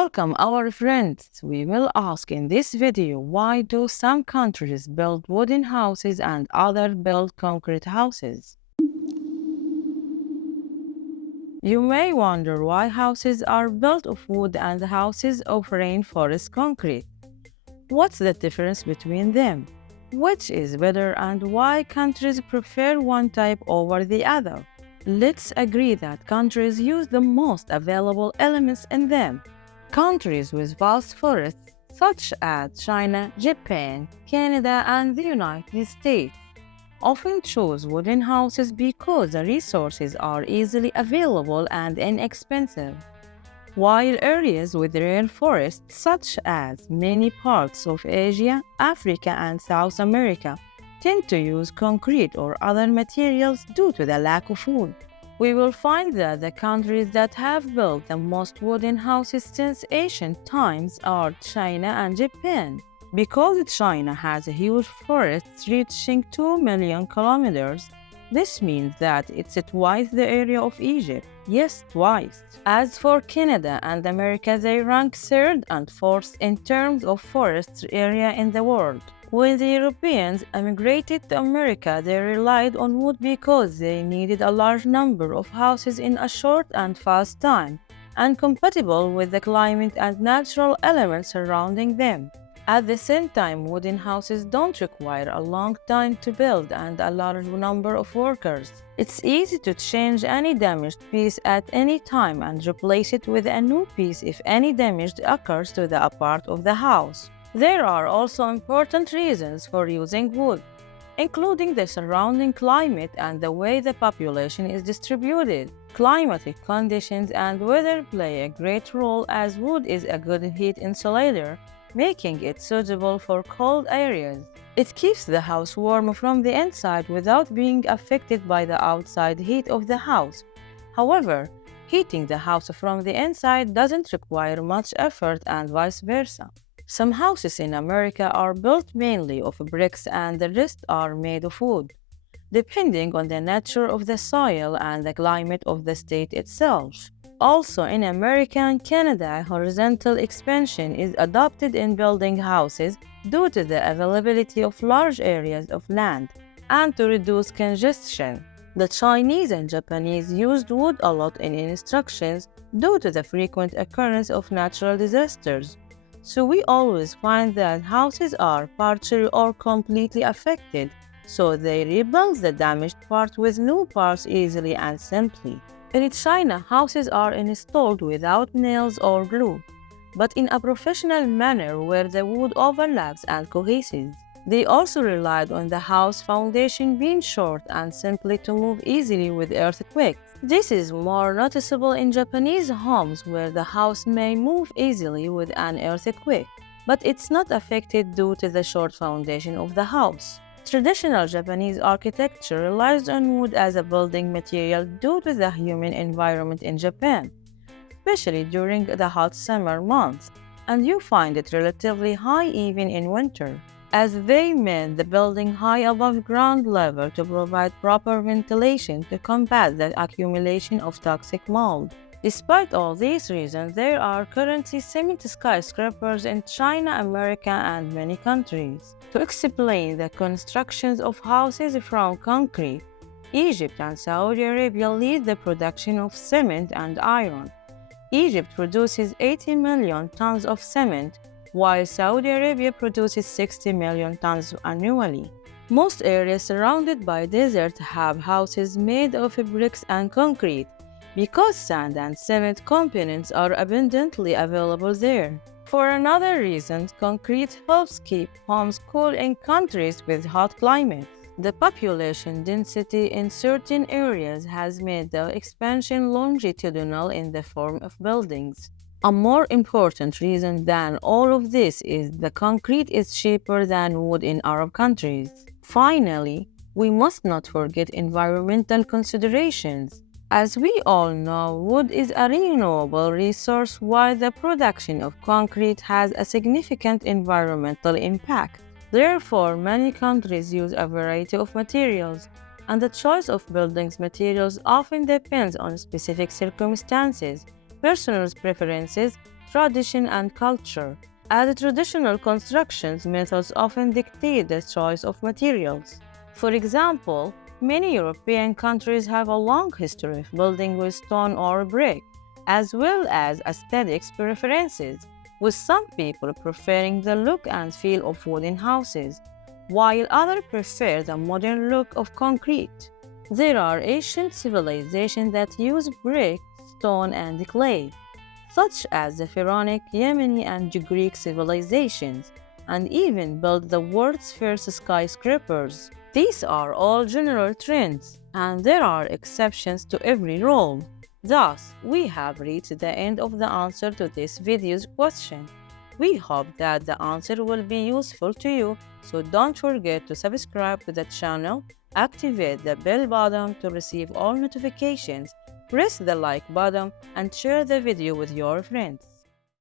Welcome our friends. We will ask in this video, why do some countries build wooden houses and others build concrete houses? You may wonder why houses are built of wood and houses of rainforest concrete. What's the difference between them? Which is better and why countries prefer one type over the other? Let's agree that countries use the most available elements in them. Countries with vast forests such as China, Japan, Canada, and the United States often choose wooden houses because the resources are easily available and inexpensive, while areas with rare forests such as many parts of Asia, Africa, and South America tend to use concrete or other materials due to the lack of wood. We will find that the countries that have built the most wooden houses since ancient times are China and Japan. Because China has a huge forest reaching 2 million kilometers, this means that it's twice the area of Egypt. Yes, twice. As for Canada and America, they rank third and fourth in terms of forest area in the world. When the Europeans emigrated to America, they relied on wood because they needed a large number of houses in a short and fast time, and compatible with the climate and natural elements surrounding them. At the same time, wooden houses don't require a long time to build and a large number of workers. It's easy to change any damaged piece at any time and replace it with a new piece if any damage occurs to the part of the house. There are also important reasons for using wood, including the surrounding climate and the way the population is distributed. Climatic conditions and weather play a great role, as wood is a good heat insulator, making it suitable for cold areas. It keeps the house warm from the inside without being affected by the outside heat of the house. However, heating the house from the inside doesn't require much effort, and vice versa. Some houses in America are built mainly of bricks and the rest are made of wood, depending on the nature of the soil and the climate of the state itself. Also, in America and Canada, horizontal expansion is adopted in building houses due to the availability of large areas of land and to reduce congestion. The Chinese and Japanese used wood a lot in instructions due to the frequent occurrence of natural disasters. So we always find that houses are partially or completely affected, so they rebuild the damaged part with new parts easily and simply. In China, houses are installed without nails or glue, but in a professional manner where the wood overlaps and coheses. They also relied on the house foundation being short and simply to move easily with earthquakes. This is more noticeable in Japanese homes where the house may move easily with an earthquake, but it's not affected due to the short foundation of the house. Traditional Japanese architecture relies on wood as a building material due to the humid environment in Japan, especially during the hot summer months, and you find it relatively high even in winter, as they made the building high above ground level to provide proper ventilation to combat the accumulation of toxic mold. Despite all these reasons, there are currently cement skyscrapers in China, America, and many countries. To explain the constructions of houses from concrete, Egypt and Saudi Arabia lead the production of cement and iron. Egypt produces 80 million tons of cement, while Saudi Arabia produces 60 million tons annually. Most areas surrounded by desert have houses made of bricks and concrete, because sand and cement components are abundantly available there. For another reason, concrete helps keep homes cool in countries with hot climates. The population density in certain areas has made the expansion longitudinal in the form of buildings. A more important reason than all of this is the concrete is cheaper than wood in Arab countries. Finally, we must not forget environmental considerations. As we all know, wood is a renewable resource, while the production of concrete has a significant environmental impact. Therefore, many countries use a variety of materials, and the choice of building materials often depends on specific circumstances, personal preferences, tradition and culture. As traditional construction methods often dictate the choice of materials. For example, many European countries have a long history of building with stone or brick, as well as aesthetics preferences, with some people preferring the look and feel of wooden houses, while others prefer the modern look of concrete. There are ancient civilizations that use brick, stone, and clay, such as the Pharaonic, Yemeni, and Greek civilizations, and even built the world's first skyscrapers. These are all general trends, and there are exceptions to every rule. Thus, we have reached the end of the answer to this video's question. We hope that the answer will be useful to you, so don't forget to subscribe to the channel, activate the bell button to receive all notifications, press the like button, and share the video with your friends.